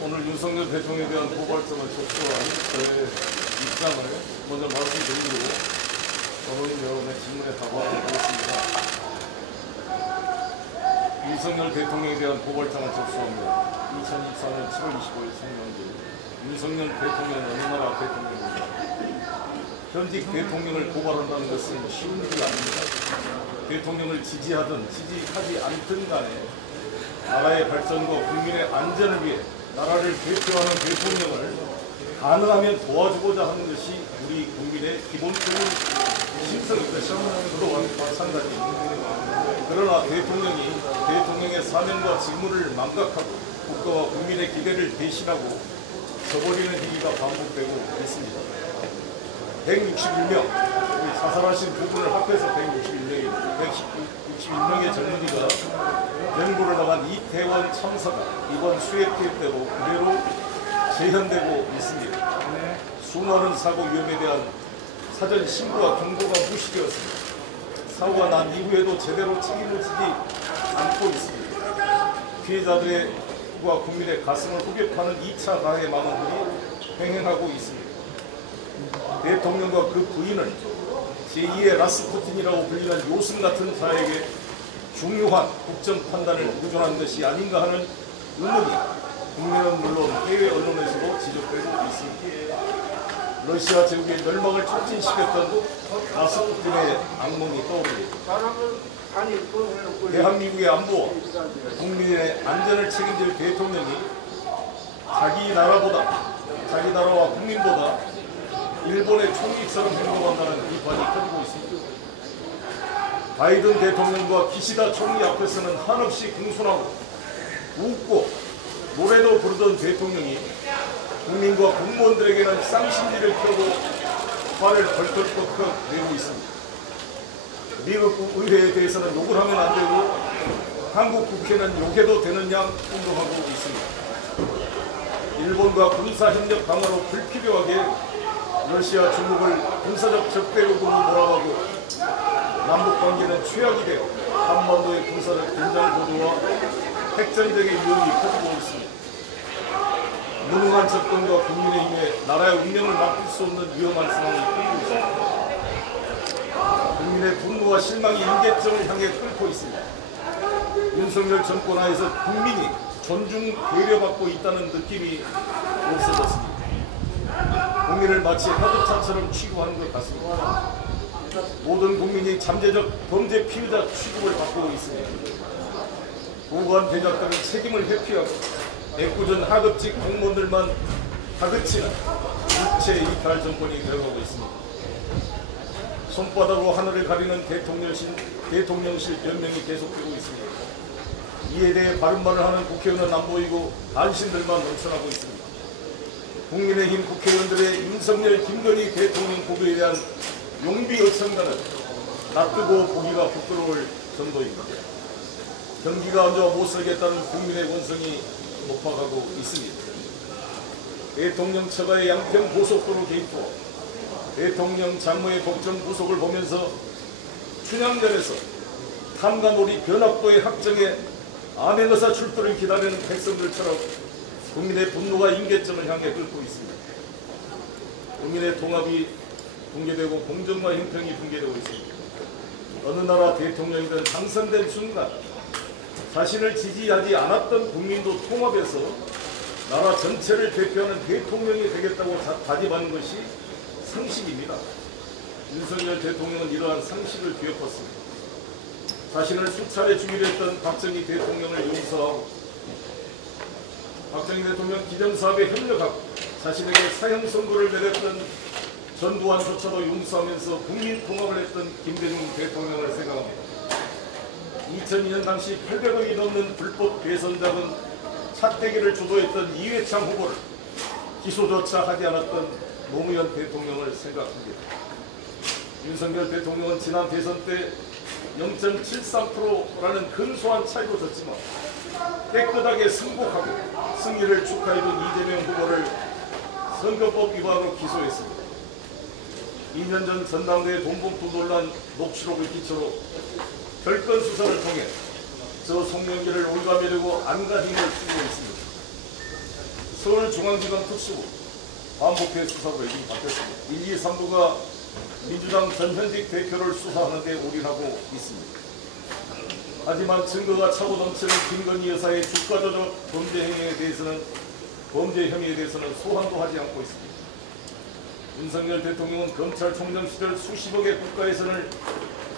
오늘 윤석열 대통령에 대한 고발장을 접수한 저의 입장을 먼저 말씀드리고 어머님 여러분의 질문에 답하도록 하겠습니다. 윤석열 대통령에 대한 고발장을 접수합니다. 2024년 7월 25일 성명기 윤석열 대통령은 어느 나라 대통령입니다. 현직 대통령을 고발한다는 것은 쉬운 일이 아닙니다. 대통령을 지지하든 지지하지 않든 간에 나라의 발전과 국민의 안전을 위해 나라를 대표하는 대통령을 가능하면 도와주고자 하는 것이 우리 국민의 기본적인 심성입니다. 그도 마찬가지입니다. 그러나 대통령의 사명과 직무를 망각하고 국가와 국민의 기대를 배신하고 저버리는 행위가 반복되고 있습니다. 161명, 사살하신 부분을 합해서 161명의 젊은이가 연구를 나간 이태원 참사가 이번 수해피해 때도 그대로 재현되고 있습니다. 수많은 사고 위험에 대한 사전 신고와 경고가 무시되었습니다. 사고가 난 이후에도 제대로 책임을 지지 않고 있습니다. 피해자들과 국민의 가슴을 후벼파는 2차 가해 망언들이 횡행하고 있습니다. 대통령과 그 부인을 제2의 라스푸틴이라고 불리는 요승 같은 자에게 중요한 국정 판단을 의존한 것이 아닌가 하는 의문이 국내는 물론 해외 언론에서도 지적되고 있습니다. 러시아 제국의 멸망을 촉진시켰던 라스푸틴의 악몽이 떠오릅니다. 대한민국의 안보와 국민의 안전을 책임질 대통령이 자기 나라와 국민보다 일본의 총리처럼 행동한다는 비판이 커지고 있습니다. 바이든 대통령과 기시다 총리 앞에서는 한없이 공손하고 웃고 노래도 부르던 대통령이 국민과 공무원들에게는 쌍심지를 펴고 화를 벌컥벌컥 내고 있습니다. 미국 의회에 대해서는 욕을 하면 안 되고 한국 국회는 욕해도 되는 양 운동하고 있습니다. 일본과 군사협력 강화로 불필요하게 러시아, 중국을 군사적 적대국으로 몰아가고 남북관계는 최악이 되어 한반도의 군사적 긴장 고조와 핵전쟁의 위험이 커지고 있습니다. 무능한 접근과 국민의힘에 나라의 운명을 맡길 수 없는 위험한 상황이 끌고 있습니다. 국민의 분노와 실망이 임계점을 향해 끓고 있습니다. 윤석열 정권 하에서 국민이 존중, 배려받고 있다는 느낌이 없어졌습니다. 국민을 마치 하드차처럼 취급하는 것 같습니다. 모든 국민이 잠재적 범죄 피해자 취급을 받고 있습니다. 고관 대작들은 책임을 회피하고 애꿎은 하급직 공무원들만 다그치는 육체 이탈 정권이 되어가고 있습니다. 손바닥으로 하늘을 가리는 대통령실 변명이 계속되고 있습니다. 이에 대해 바른 말을 하는 국회의원은 안 보이고 안신들만 넘쳐나고 있습니다. 국민의힘 국회의원들의 윤석열, 김건희 대통령 보도에 대한 용비 요청단은 낯뜨고 보기가 부끄러울 정도입니다. 경기가 안 좋아 못 살겠다는 국민의 원성이 높아가고 있습니다. 대통령 처가의 양평 고속도로 개입도 대통령 장모의 법정 구속을 보면서 춘향전에서 탐관오리 변압도의 확정에 암행어사 출두를 기다리는 백성들처럼 국민의 분노가 임계점을 향해 끓고 있습니다. 국민의 통합이 붕괴되고 공정과 형평이 붕괴되고 있습니다. 어느 나라 대통령이든 당선된 순간 자신을 지지하지 않았던 국민도 통합해서 나라 전체를 대표하는 대통령이 되겠다고 다짐하는 것이 상식입니다. 윤석열 대통령은 이러한 상식을 뒤엎었습니다. 자신을 수차례 죽이려 했던 박정희 대통령을 용서하고 박정희 대통령 기정사업에 협력하고 자신에게 사형 선고를 내렸던 전두환조차도 용서하면서 국민 통합을 했던 김대중 대통령을 생각합니다. 2002년 당시 800억이 넘는 불법 대선 자금 차태기를 주도했던 이회창 후보를 기소조차 하지 않았던 노무현 대통령을 생각합니다. 윤석열 대통령은 지난 대선 때 0.73%라는 근소한 차이로 졌지만 깨끗하게 승복하고 승리를 축하해준 이재명 후보를 선거법 위반으로 기소했습니다. 2년 전 전당대회 돈봉투 논란 녹취록을 기초로 별건 수사를 통해 저 송영길을 올가매려고 안간 힘을 쓰고 있습니다. 서울중앙지검 특수부 반복회 수사부로 이름이 바뀌었습니다. 1, 2, 3부가 민주당 전현직 대표를 수사하는 데 올인하고 있습니다. 하지만 증거가 차고 넘치는 김건희 여사의 주가 조작 범죄 혐의에 대해서는 소환도 하지 않고 있습니다. 윤석열 대통령은 검찰총장 시절 수십억의 국가예산을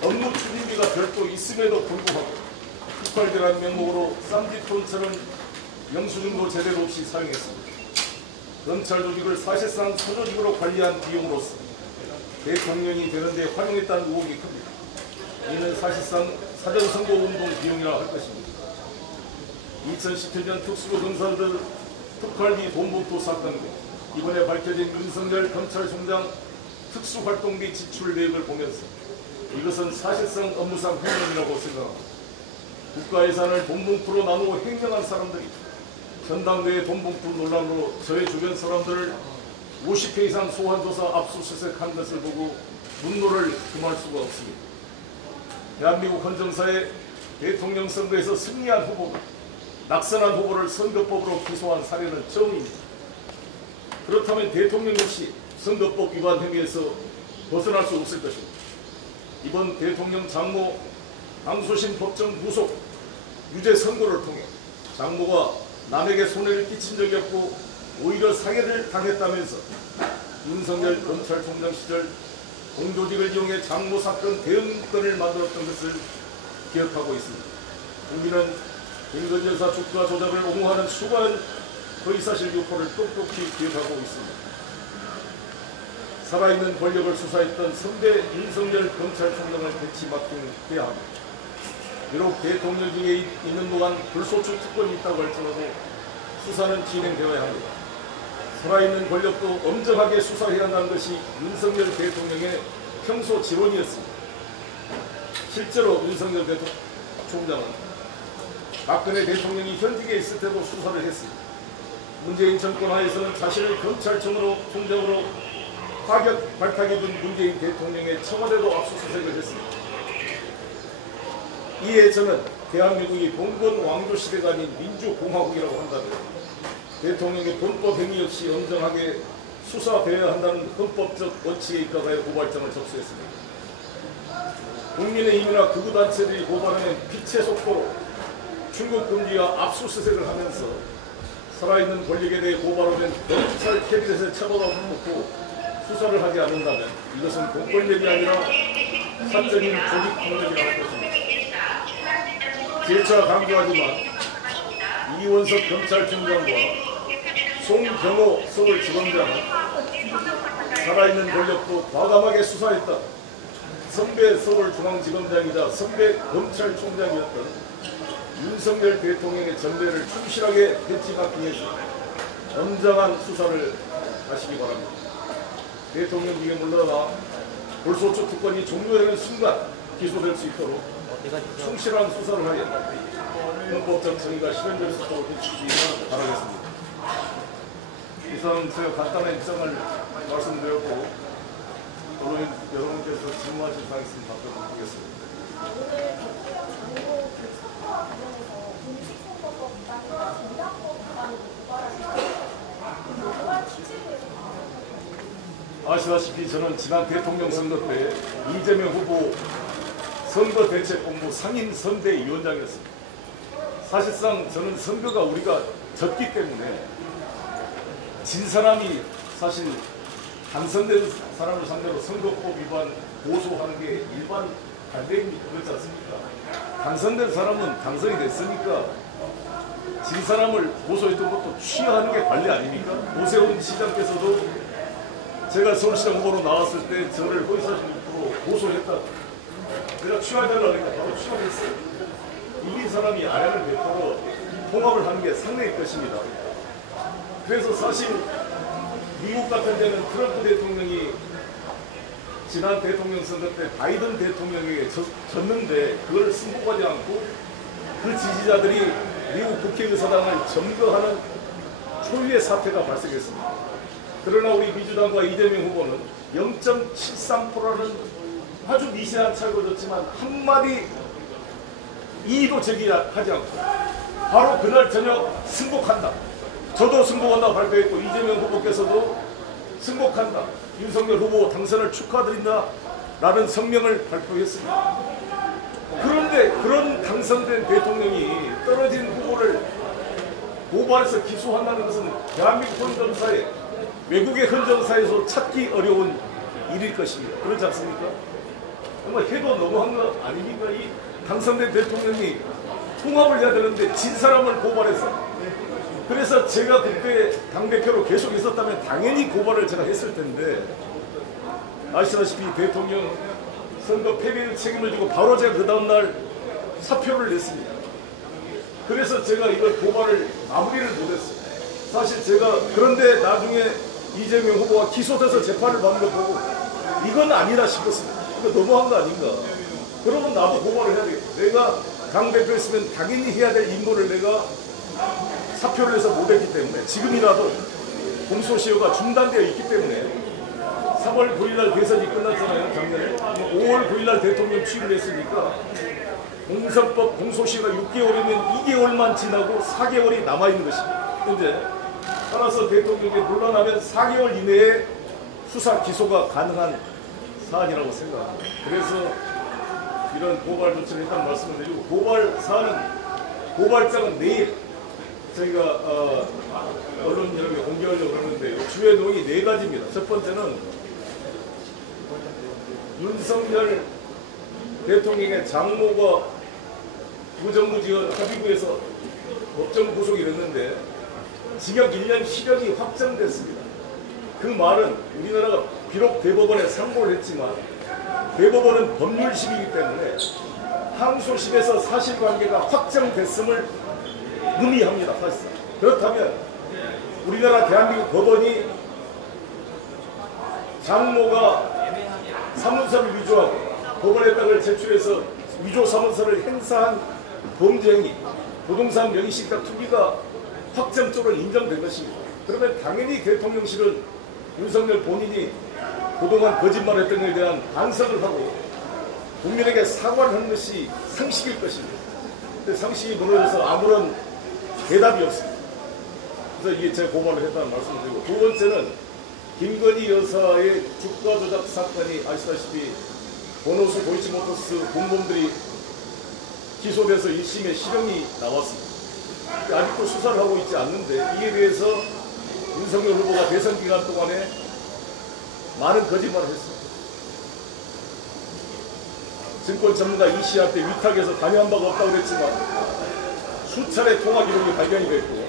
업무 추진비가 별도 있음에도 불구하고 특활비라는 명목으로 쌈짓돈처럼 영수증도 제대로 없이 사용했습니다. 검찰 조직을 사실상 소조직으로 관리한 비용으로서 대통령이 되는데 활용했다는 의혹이 큽니다. 이는 사실상 사전선거운동 비용이라 할 것입니다. 2017년 특수부 검사들 특활비 돈봉투 사건 등 이번에 밝혀진 윤석열 검찰총장 특수활동비 지출 내역을 보면서 이것은 사실상 업무상 횡령이라고 생각합니다. 국가예산을 돈봉투로 나누어 횡령한 사람들이 전당대회 돈봉투 논란으로 저의 주변 사람들을 50회 이상 소환조사 압수수색한 것을 보고 분노를 금할 수가 없습니다. 대한민국 헌정사의 대통령 선거에서 승리한 후보가 낙선한 후보를 선거법으로 기소한 사례는 처음입니다. 그렇다면 대통령 역시 선거법 위반 혐의에서 벗어날 수 없을 것입니다. 이번 대통령 장모 항소심 법정 구속 유죄 선고를 통해 장모가 남에게 손해를 끼친 적이 없고 오히려 상해를 당했다면서 윤석열 검찰총장 시절 공조직을 이용해 장모 사건 대응권을 만들었던 것을 기억하고 있습니다. 국민은 김건희 여사 주가 조작을 옹호하는 수많은 허위사실 유포를 똑똑히 기억하고 있습니다. 살아있는 권력을 수사했던 선대 윤석열 검찰총장을 배치 맡겨야 합니다. 비록 대통령직에 있는 동안 불소추 특권이 있다고 할지라도 수사는 진행되어야 합니다. 살아있는 권력도 엄정하게 수사해야 한다는 것이 윤석열 대통령의 평소 지원이었습니다. 실제로 윤석열 총장은 박근혜 대통령이 현직에 있을 때도 수사를 했습니다. 문재인 정권 하에서는 자신을 검찰총장으로 발탁해둔 문재인 대통령의 청와대도 압수수색을 했습니다. 이에 저는 대한민국이 봉건 왕조 시대가 아닌 민주공화국이라고 한다면 대통령의 범법 행위 역시 엄정하게 수사되어야 한다는 헌법적 원칙에 입각하여 고발장을 접수했습니다. 국민의힘이나 극우단체들이 고발하는 빛의 속도로 출국금지와 압수수색을 하면서 살아있는 권력에 대해 고발하면 검찰 캐비넷에 처벌하고 수사를 하지 않는다면 이것은 공권력이 아니라 사적인 조직 폭력이라고 할 것입니다. 재차 강조하지만 이원석 검찰총장과 송경호 서울지검장은 살아있는 권력도 과감하게 수사했다. 선배 서울중앙지검장이자 선배 검찰총장이었던 윤석열 대통령의 전례를 충실하게 배치받기 위해서 엄정한 수사를 하시기 바랍니다. 대통령직에 물러나 불소추 특권이 종료되는 순간 기소될 수 있도록 충실한 수사를 하여 헌법적 정의가 실현될 수 있도록 해주시기 바라겠습니다. 이상 제가 간단한 입장을 말씀드렸고 언론 여러분께서 질문하실 사항 있으면 답변 드리겠습니다. 아시다시피 저는 지난 대통령 선거 때 이재명 후보 선거대책본부 상임선대위원장이었습니다. 사실상 저는 선거가 우리가 졌기 때문에 진 사람이 사실 당선된 사람을 상대로 선거법 위반 고소하는 게 일반 관례입니다. 그렇지 않습니까? 당선된 사람은 당선이 됐으니까 진 사람을 고소했던 것도 취하하는 게 관례 아닙니까? 오세훈 시장께서도 제가 서울시장 후보로 나왔을 때 저를 허위사실로 고소했다. 내가 취하해달라고 하니까 바로 취하했어요. 이긴 사람이 아량을 베풀어 통합을 하는 게 상례일 것입니다. 그래서 사실 미국 같은 데는 트럼프 대통령이 지난 대통령 선거 때 바이든 대통령에게 졌는데 그걸 승복하지 않고 그 지지자들이 미국 국회의사당을 점거하는 초유의 사태가 발생했습니다. 그러나 우리 민주당과 이재명 후보는 0.73%라는 아주 미세한 차이로 졌지만 한마디 이의도 제기하지 않고 바로 그날 저녁 승복한다. 저도 승복한다고 발표했고 이재명 후보께서도 승복한다, 윤석열 후보 당선을 축하드린다 라는 성명을 발표했습니다. 그런데 그런 당선된 대통령이 떨어진 후보를 고발해서 기소한다는 것은 대한민국 헌정사에, 외국의 헌정사에서 찾기 어려운 일일 것입니다. 그렇지 않습니까? 정말 해도 너무한 거 아닙니까? 이 당선된 대통령이 통합을 해야 되는데 진 사람을 고발해서, 그래서 제가 그때 당대표로 계속 있었다면 당연히 고발을 제가 했을 텐데, 아시다시피 대통령 선거 패배의 책임을 지고 바로 제가 그 다음날 사표를 냈습니다. 그래서 제가 이걸 고발을 마무리를 못했어요. 사실 제가, 그런데 나중에 이재명 후보가 기소돼서 재판을 받는 거 보고 이건 아니다 싶었습니다. 이거 너무한 거 아닌가. 그러면 나도 고발을 해야 되겠다. 내가 당대표였으면 당연히 해야 될 임무를 내가 사표를 해서 못했기 때문에, 지금이라도 공소시효가 중단되어 있기 때문에 3월 9일날 대선이 끝났잖아요. 작년에 5월 9일날 대통령 취임을 했으니까 공선법 공소시효가 6개월이면 2개월만 지나고 4개월이 남아있는 것입니다. 현재 따라서 대통령이 물러나면 4개월 이내에 수사 기소가 가능한 사안이라고 생각합니다. 그래서 이런 고발 조치를 일단 말씀을 드리고, 고발 사안은, 고발장은 내일 저희가 언론 여러분에 공개하려고 하는데 주요 내용이 4가지입니다. 첫 번째는 윤석열 대통령의 장모가 무정부지원 합의구에서 법정 구속이 됐는데 징역 1년 실형이 확정됐습니다. 그 말은 우리나라가 비록 대법원에 상고를 했지만 대법원은 법률심이기 때문에 항소심에서 사실관계가 확정됐음을 의미합니다. 사실상. 그렇다면 우리나라 대한민국 법원이 장모가 사문서를 위조하고 법원에 땅을 제출해서 위조 사문서를 행사한 범죄행위, 부동산 명의신탁 투기가 확정적으로 인정된 것입니다. 그러면 당연히 대통령실은 윤석열 본인이 그동안 거짓말했던 것에 대한 반성을 하고 국민에게 사과를 하는 것이 상식일 것입니다. 근데 상식이 무너져서 아무런 대답이 없습니다. 그래서 이게 제가 고발을 했다는 말씀을 드리고, 두 번째는 김건희 여사의 주가 조작 사건이 아시다시피 보노스 도이치모터스 공범들이 기소돼서 1심에 실형이 나왔습니다. 아직도 수사를 하고 있지 않는데 이에 대해서 윤석열 후보가 대선 기간 동안에 많은 거짓말을 했습니다. 증권 전문가 이 씨한테 위탁해서 관여한 바가 없다고 그랬지만 수차례 통화 기록이 발견이 됐고,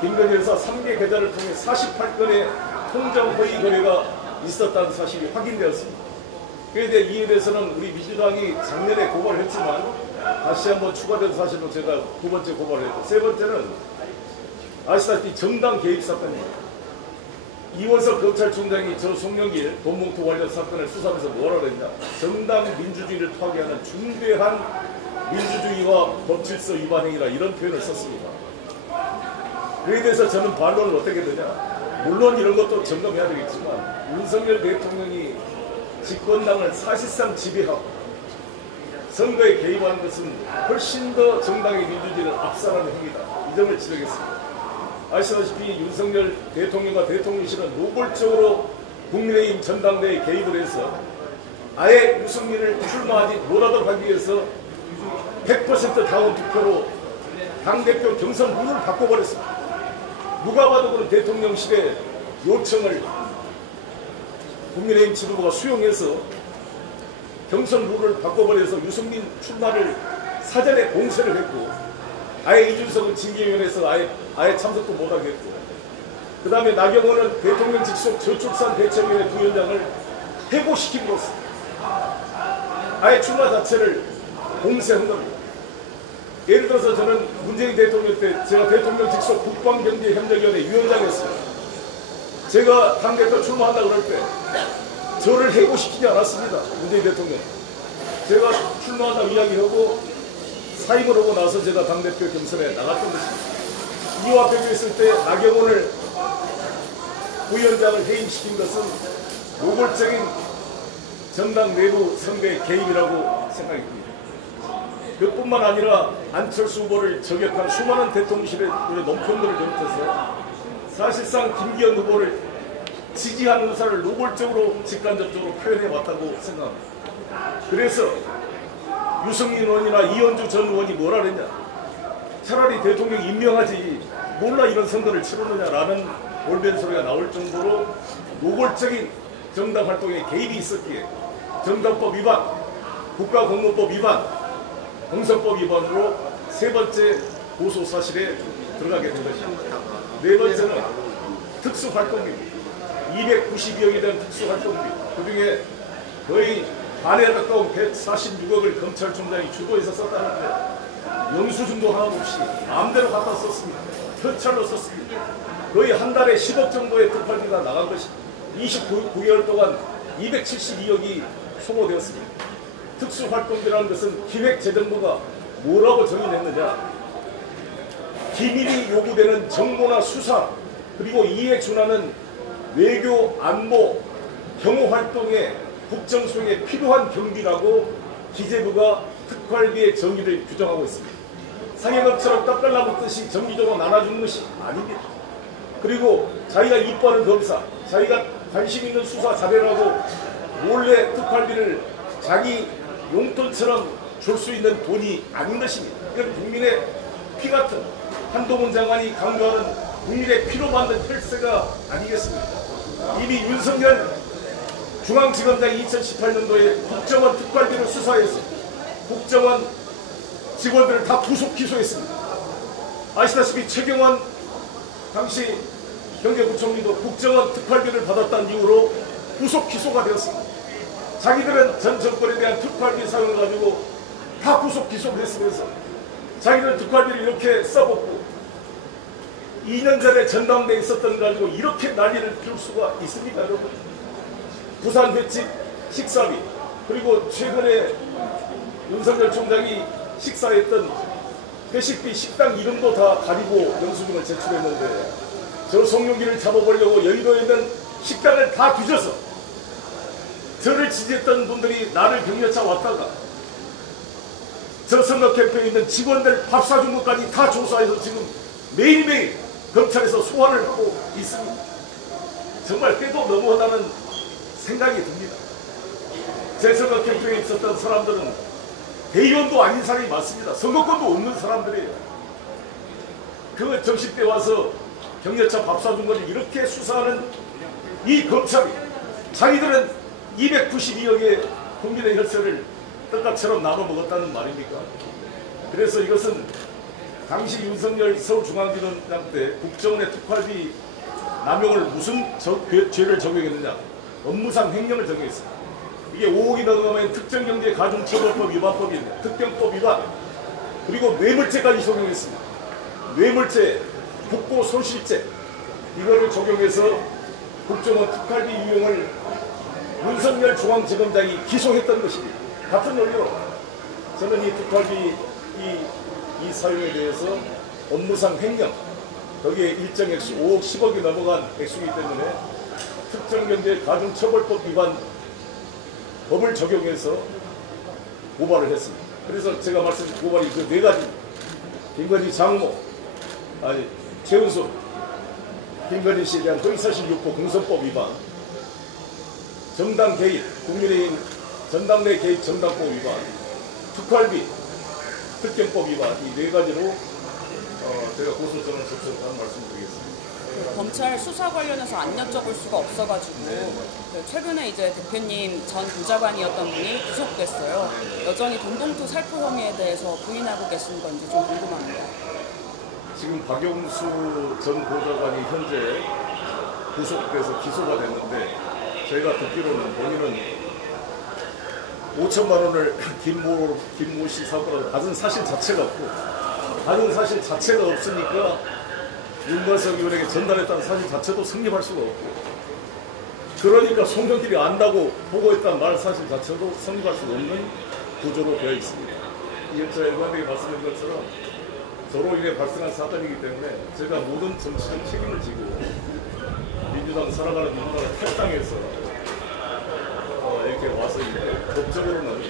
김건희 여사 3개 계좌를 통해 48건의 통정 허위 거래가 있었다는 사실이 확인되었습니다. 그런데 이에 대해서는 우리 민주당이 작년에 고발을 했지만 다시 한번 추가된 사실로 제가 두 번째 고발을 했고, 세 번째는 아시다시피 정당 개입 사건입니다. 이원석 검찰총장이 저 송영길 돈봉투 관련 사건을 수사하면서 뭐라 그랬냐, 정당 민주주의를 파괴하는 중대한 민주주의와 법질서 위반 행위라, 이런 표현을 썼습니다. 그에 대해서 저는 반론을 어떻게 되냐, 물론 이런 것도 점검해야 되겠지만 윤석열 대통령이 집권당을 사실상 지배하고 선거에 개입하는 것은 훨씬 더 정당의 민주주의를 압살하는 행위다, 이 점을 지적했습니다. 아시다시피 윤석열 대통령과 대통령실은 노골적으로 국민의힘 전당대회에 개입을 해서 아예 유승민을 출마하지 못하도록 하기 위해서 100% 당원 투표로 당대표 경선 룰을 바꿔버렸습니다. 누가 봐도 그런 대통령실의 요청을 국민의힘 지도부가 수용해서 경선 룰을 바꿔버려서 유승민 출마를 사전에 공세를 했고, 아예 이준석은 징계위원회에서 아예 참석도 못하게 했고, 그 다음에 나경원은 대통령 직속 저출산 대책위원회 부위원장을 해고시킴으로써 아예 출마 자체를 공세한 겁니다. 예를 들어서 저는 문재인 대통령 때 제가 대통령 직속 국방경제협력위원회 위원장이었습니다. 제가 당대표 출마한다고 그럴 때 저를 해고시키지 않았습니다. 문재인 대통령. 제가 출마한다고 이야기하고 사임을 하고 나서 제가 당대표 경선에 나갔던 것입니다. 이와 비교했을 때 나경원을 부위원장을 해임시킨 것은 노골적인 정당 내부 선거의 개입이라고 생각이 듭니다. 그뿐만 아니라 안철수 후보를 저격한 수많은 대통령실의 논평들을 비롯해서 사실상 김기현 후보를 지지하는 의사를 노골적으로 직간접적으로 표현해왔다고 생각합니다. 그래서 유승민 의원이나 이현주 전 의원이 뭐라 그랬냐, 차라리 대통령 임명하지 몰라 이런 선거를 치르느냐라는 올변 소리가 나올 정도로 노골적인 정당 활동에 개입이 있었기에 정당법 위반, 국가공무법 위반, 공선법 위반으로 세 번째 고소 사실에 들어가게 된 것입니다. 네 번째는 특수활동비입니다. 292억에 대한 특수활동비, 그중에 거의 반에 가까운 146억을 검찰총장이 주도해서 썼다는데 영수증도 하나 없이 마음대로 갖다 썼습니다. 현찰로 썼습니다. 거의 한 달에 10억 정도의 특활비가 나간 것이 29개월 동안 272억이 소모되었습니다. 특수활동비라는 것은 기획재정부가 뭐라고 정의했느냐, 기밀이 요구되는 정보나 수사 그리고 이에 준하는 외교, 안보, 경호활동에 국정 수행에 필요한 경비라고 기재부가 특활비의 정의를 규정하고 있습니다. 상해검처럼 떡갈라붙듯이 정기적으로 나눠주는 것이 아닙니다. 그리고 자기가 이뻐하는 검사, 자기가 관심 있는 수사 잘해라고 몰래 특활비를 자기 용돈처럼 줄 수 있는 돈이 아닌 것입니다. 이건 국민의 피 같은, 한동훈 장관이 강조하는 국민의 피로 만든 혈세가 아니겠습니까? 이미 윤석열 중앙지검장이 2018년도에 국정원 특활비를 수사해서 국정원 직원들을 다 구속 기소했습니다. 아시다시피 최경환 당시 경제부총리도 국정원 특활비를 받았다는 이유로 구속 기소가 되었습니다. 자기들은 전 정권에 대한 특활비 사용을 가지고 다 구속 기소를 했으면서 자기들은 특활비를 이렇게 써먹고 2년 전에 전당대에 있었던 걸 가지고 이렇게 난리를 피울 수가 있습니까, 여러분? 부산 횟집 식사비, 그리고 최근에 윤석열 총장이 식사했던 회식비 식당 이름도 다 가리고 영수증을 제출했는데 저 송영길을 잡아보려고 여의도에 있는 식당을 다 뒤져서 저를 지지했던 분들이 나를 격려차 왔다가 저 선거 캠프에 있는 직원들 밥 사준 것까지 다 조사해서 지금 매일매일 검찰에서 소환을 하고 있습니다. 정말 해도 너무하다는 생각이 듭니다. 제 선거 캠프에 있었던 사람들은 대의원도 아닌 사람이 많습니다. 선거권도 없는 사람들이에요. 그 정식 때 와서 격려차 밥 사준 것을 이렇게 수사하는 이 검찰이 자기들은 292억의 국민의 혈세를 떡값처럼 나눠 먹었다는 말입니까? 그래서 이것은 당시 윤석열 서울중앙지검장 때 국정원의 특활비 남용을 무슨 죄를 적용했느냐, 업무상 횡령을 적용했습니다. 이게 5억이 넘어가면 특정경제가중처벌법 위반법인데 특경법 위반, 그리고 뇌물죄까지 적용했습니다. 뇌물죄, 국고 손실죄, 이거를 적용해서 국정원 특활비 유용을 윤석열 중앙지검장이 기소했던 것입니다. 같은 논리로 저는 이 특활비 이 사용에 대해서 업무상 횡령, 거기에 일정 액수 5억 10억이 넘어간 액수이기 때문에 특정경제가중처벌법 위반 법을 적용해서 고발을 했습니다. 그래서 제가 말씀드린 고발이 그 네 가지, 김건희 장모, 최은순, 김건희 씨에 대한 허위사실 유포 공선법 위반, 정당 개입, 국민의힘 전당내 개입 정당법 위반, 특활비, 특경법 위반, 이 네 가지로 제가 고소장을 접수했다는 말씀드리겠습니다. 검찰 수사 관련해서 안 여쭤볼 수가 없어가지고 최근에 이제 대표님 전 보좌관이었던 분이 구속됐어요. 여전히 돈봉투 살포 혐의에 대해서 부인하고 계신 건지 좀 궁금합니다. 지금 박영수 전 보좌관이 현재 구속돼서 기소가 됐는데 제가 듣기로는 본인은 5천만 원을 김모 씨 사건으로 가진 사실 자체가 없고, 가진 사실 자체가 없으니까 윤관석 의원에게 전달했다는 사실 자체도 성립할 수가 없고, 그러니까 송영길이 안다고 보고했다는 말 사실 자체도 성립할 수 없는 구조로 되어 있습니다. 이제 의원에게 말씀드린 것처럼 저로 인해 발생한 사건이기 때문에 제가 모든 정치적 책임을 지고 민주당 살아가는 민주당을 탈당해서 이렇게 와서 있는데 법적으로는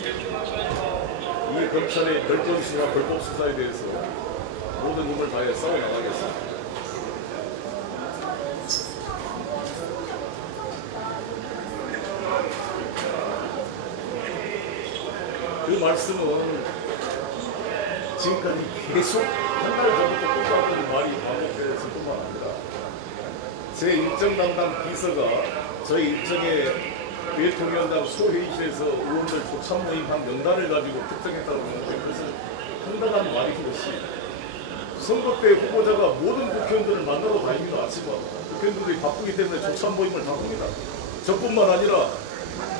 이 검찰의 별건수와 불법수사에 대해서 모든 힘을 다해 싸워나가겠습니다. 그 말씀은 지금까지 계속 한 달 전부터 똑같은 말이 반복되었을 뿐만 아니라 제 일정 담당 비서가 저희 일정에 대통령당 소회의실에서 의원들 조참 모임한 명단을 가지고 특정했다고 하는데 그것은 황당한 말인 것이 선거 때 후보자가 모든 국회의원들을 만나러 다닙니다. 아침마다 국회의원들이 바쁘기 때문에 조참 모임을 다 합니다. 저뿐만 아니라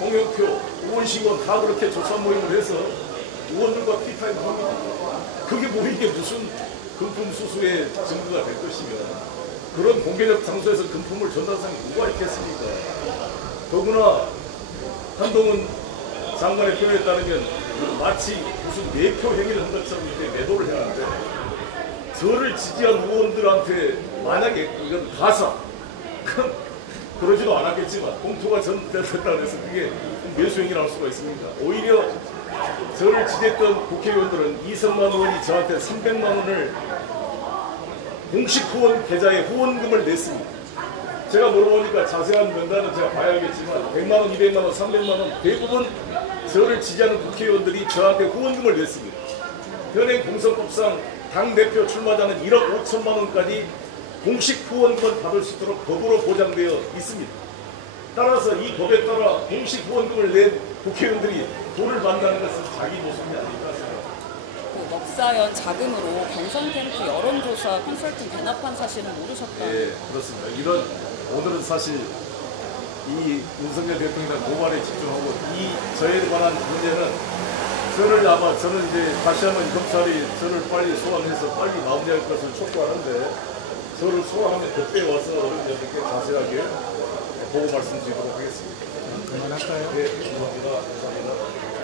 홍영표, 우원식원 다 그렇게 조참 모임을 해서 의원들과 티타임 합니다. 그게 뭐 이게 무슨 금품 수수의 증거가 될 것이면 그런 공개적 장소에서 금품을 전달한 사람이 누가 있겠습니까? 더구나 한동훈 장관의 표현에 따르면 마치 무슨 매표 행위를 한 것처럼 이렇게 매도를 했는데 저를 지지한 의원들한테 만약에 이건 가사 그럼 그러지도 않았겠지만 공토가 전됐다고 해서 그게 매수행위를 할 수가 있습니다. 오히려 저를 지지했던 국회의원들은 이성만 의원이 저한테 300만 원을 공식 후원 계좌에 후원금을 냈습니다. 제가 물어보니까 자세한 명단은 제가 봐야겠지만 100만 원, 200만 원, 300만 원 대부분 저를 지지하는 국회의원들이 저한테 후원금을 냈습니다. 현행 공선법상 당대표 출마자는 1억 5천만 원까지 공식 후원금을 받을 수 있도록 법으로 보장되어 있습니다. 따라서 이 법에 따라 공식 후원금을 낸 국회의원들이 돈을 받는다는 것은 자기 모습이 아닐까 생각합니다. 그 넉사연 자금으로 경선 캠프 여론조사 컨설팅 대납한 사실은 모르셨다. 네, 그렇습니다. 오늘은 사실 이 윤석열 대통령의 고발에 집중하고 저에 관한 문제는 저는 이제 다시 한번 검찰이 저를 빨리 소환해서 빨리 마무리할 것을 촉구하는데 저를 소환하면 그때 와서 여러분들께 자세하게 보고 말씀드리도록 하겠습니다. 그만할까요? 네, 감사합니다.